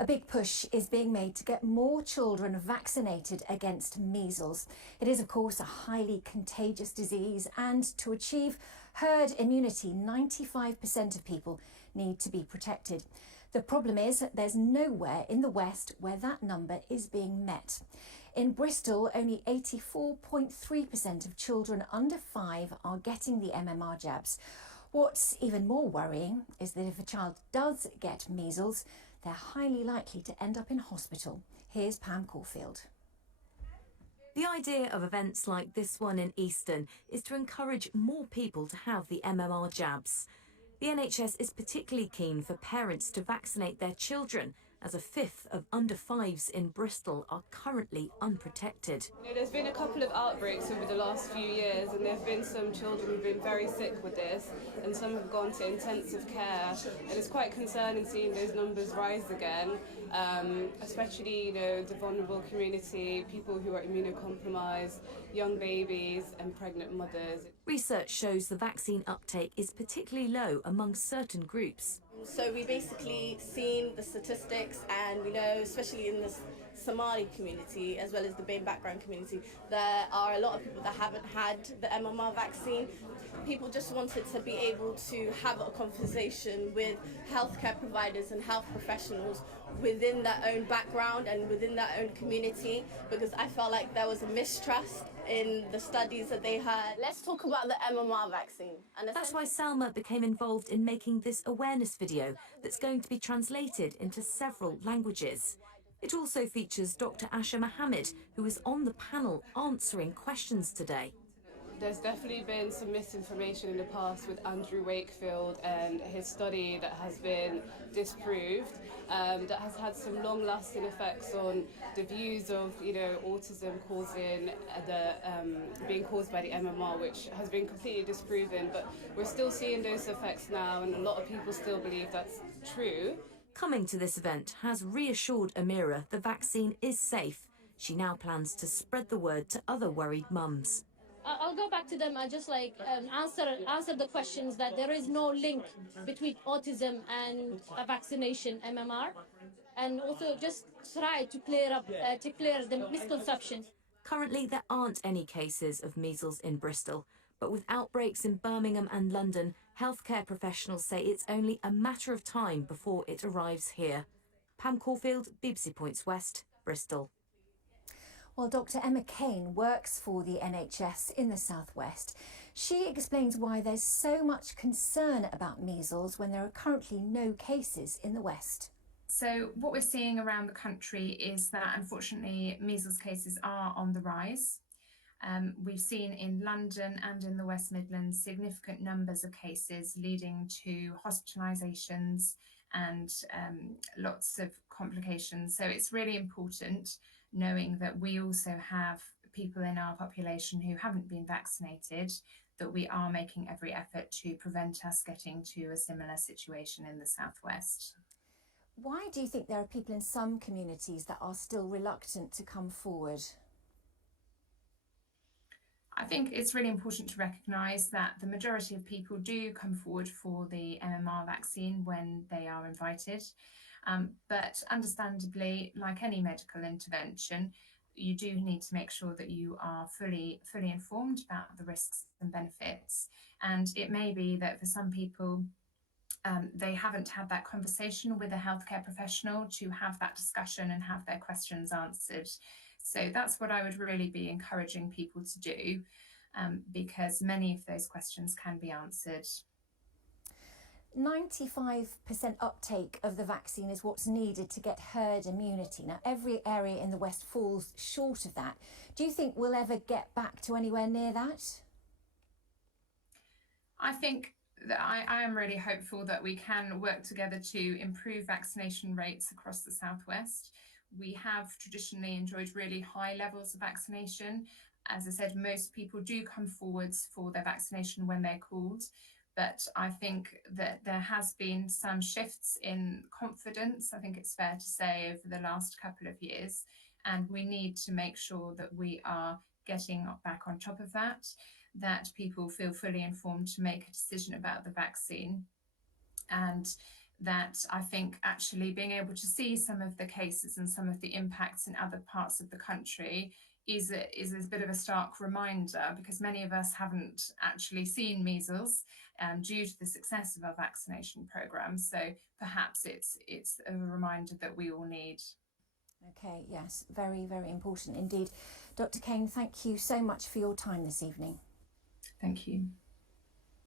A big push is being made to get more children vaccinated against measles. It is, of course, a highly contagious disease, and to achieve herd immunity, 95% of people need to be protected. The problem is that there's nowhere in the West where that number is being met. In Bristol, only 84.3% of children under 5 are getting the MMR jabs. What's even more worrying is that if a child does get measles, they're highly likely to end up in hospital. Here's Pam Caulfield. The idea of events like this one in Easton is to encourage more people to have the MMR jabs. The NHS is particularly keen for parents to vaccinate their children, as a fifth of under 5s in Bristol are currently unprotected. There's been a couple of outbreaks over the last few years, and there have been some children who've been very sick with this, and some have gone to intensive care. And it's quite concerning seeing those numbers rise again, especially the vulnerable community, people who are immunocompromised, young babies and pregnant mothers. Research shows the vaccine uptake is particularly low among certain groups. So we basically seen the statistics, and we know, especially in the Somali community as well as the BAME background community, there are a lot of people that haven't had the MMR vaccine. People just wanted to be able to have a conversation with healthcare providers and health professionals within their own background and within their own community, because I felt like there was a mistrust in the studies that they had. Let's talk about the MMR vaccine. That's why Salma became involved in making this awareness video that's going to be translated into several languages. It also features Dr. Asha Mohammed, who is on the panel answering questions today. There's definitely been some misinformation in the past with Andrew Wakefield and his study that has been disproved, that has had some long-lasting effects on the views of, autism causing being caused by the MMR, which has been completely disproven. But we're still seeing those effects now, and a lot of people still believe that's true. Coming to this event has reassured Amira the vaccine is safe. She now plans to spread the word to other worried mums. I'll go back to them and just answer the questions that there is no link between autism and a vaccination MMR, and also just try to clear the misconception. Currently, there aren't any cases of measles in Bristol, but with outbreaks in Birmingham and London, healthcare professionals say it's only a matter of time before it arrives here. Pam Caulfield, BBC Points West, Bristol. Well, Dr. Emma Kane works for the NHS in the South West. She explains why there's so much concern about measles when there are currently no cases in the West. So what we're seeing around the country is that, unfortunately, measles cases are on the rise. We've seen in London and in the West Midlands significant numbers of cases leading to hospitalisations and lots of complications. So it's really important, knowing that we also have people in our population who haven't been vaccinated, that we are making every effort to prevent us getting to a similar situation in the South West. Why do you think there are people in some communities that are still reluctant to come forward? I think it's really important to recognise that the majority of people do come forward for the MMR vaccine when they are invited. But understandably, like any medical intervention, you do need to make sure that you are fully informed about the risks and benefits. And it may be that for some people, they haven't had that conversation with a healthcare professional to have that discussion and have their questions answered. So that's what I would really be encouraging people to do, because many of those questions can be answered. 95% uptake of the vaccine is what's needed to get herd immunity. Now, every area in the West falls short of that. Do you think we'll ever get back to anywhere near that? I think that I am really hopeful that we can work together to improve vaccination rates across the South West. We have traditionally enjoyed really high levels of vaccination. As I said, most people do come forwards for their vaccination when they're called. But I think that there has been some shifts in confidence, I think it's fair to say, over the last couple of years. And we need to make sure that we are getting back on top of that people feel fully informed to make a decision about the vaccine. And that I think actually being able to see some of the cases and some of the impacts in other parts of the country is a bit of a stark reminder, because many of us haven't actually seen measles due to the success of our vaccination programme. So perhaps it's a reminder that we all need. Okay, yes, very, very important indeed. Dr. Kane, thank you so much for your time this evening. Thank you.